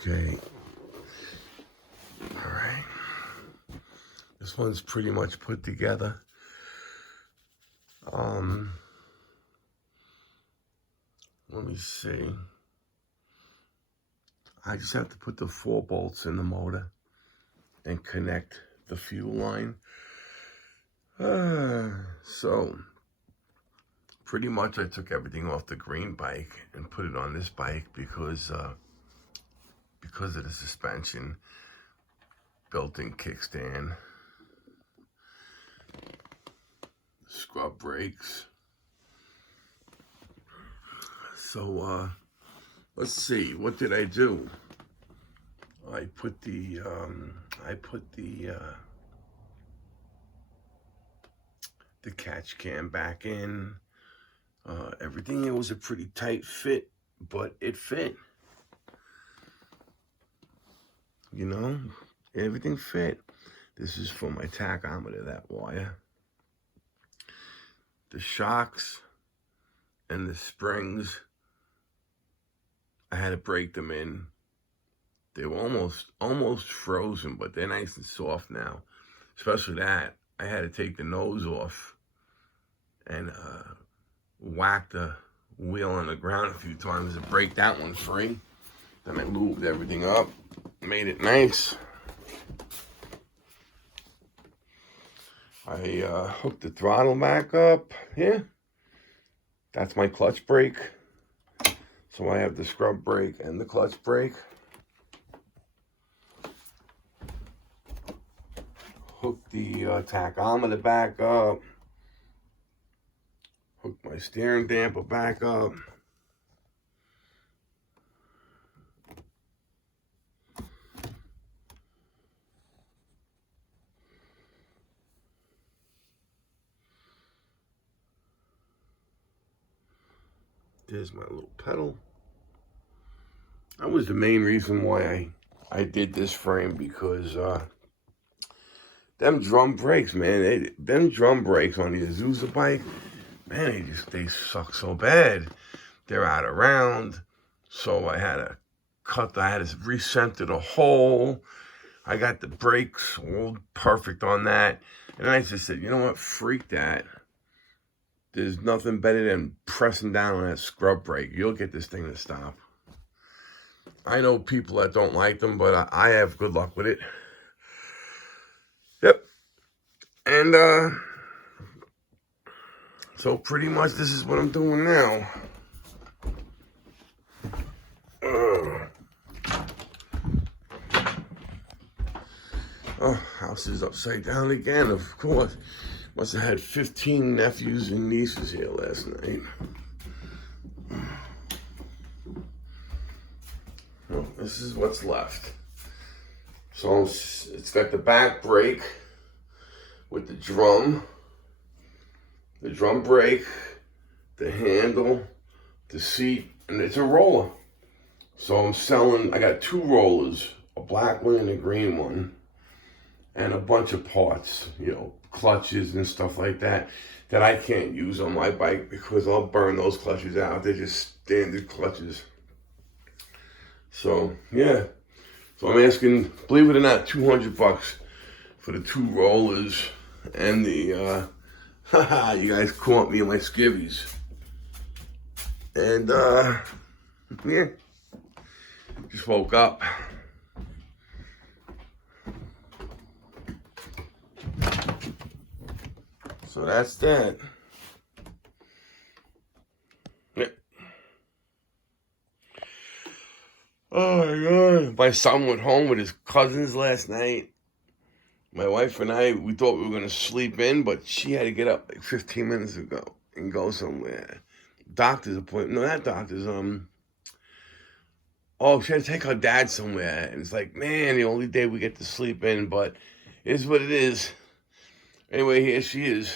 Okay. All right. This one's pretty much put together. Let me see. I just have to put the 4 bolts in the motor and connect the fuel line. So pretty much I took everything off the green bike and put it on this bike because of the suspension, built-in kickstand, scrub brakes. So let's see, what did I do? I put the catch can back in. Everything, it was a pretty tight fit, but it fit. You know, everything fit. This is for my tachometer, that wire. The shocks and the springs, I had to break them in. They were almost frozen, but they're nice and soft now. Especially that. I had to take the nose off and whack the wheel on the ground a few times to break that one free. Then I lubed everything up, made it nice. I hooked the throttle back up here. That's my clutch brake. So I have the scrub brake and the clutch brake. Hook the tachometer back up. Hook my steering damper back up. There's my little pedal. That was the main reason why I did this frame, because them drum brakes, man, them drum brakes on the Azusa bike, man, they suck so bad. They're out of round, so I had to recenter the hole. I got the brakes all perfect on that, and I just said, you know what, freak that. There's nothing better than pressing down on that scrub brake. You'll get this thing to stop. I know people that don't like them, but I have good luck with it. Yep. And so pretty much this is what I'm doing now. Oh, house is upside down again, of course. Must have had 15 nephews and nieces here last night. Well, this is what's left. So it's got the back brake with the drum brake, the handle, the seat, and it's a roller. So I got 2 rollers, a black one and a green one, and a bunch of parts, you know, clutches and stuff like that I can't use on my bike because I'll burn those clutches out. They're just standard clutches. So, yeah. So I'm asking, believe it or not, $200 for the 2 rollers and the, you guys caught me in my skivvies. And, yeah. Just woke up. So that's that. Yeah. Oh my God. My son went home with his cousins last night. My wife and I, we thought we were going to sleep in, but she had to get up like 15 minutes ago and go somewhere. Doctor's appointment. No, not doctor's. Oh, she had to take her dad somewhere. And it's like, man, the only day we get to sleep in, but it is what it is. Anyway, here she is.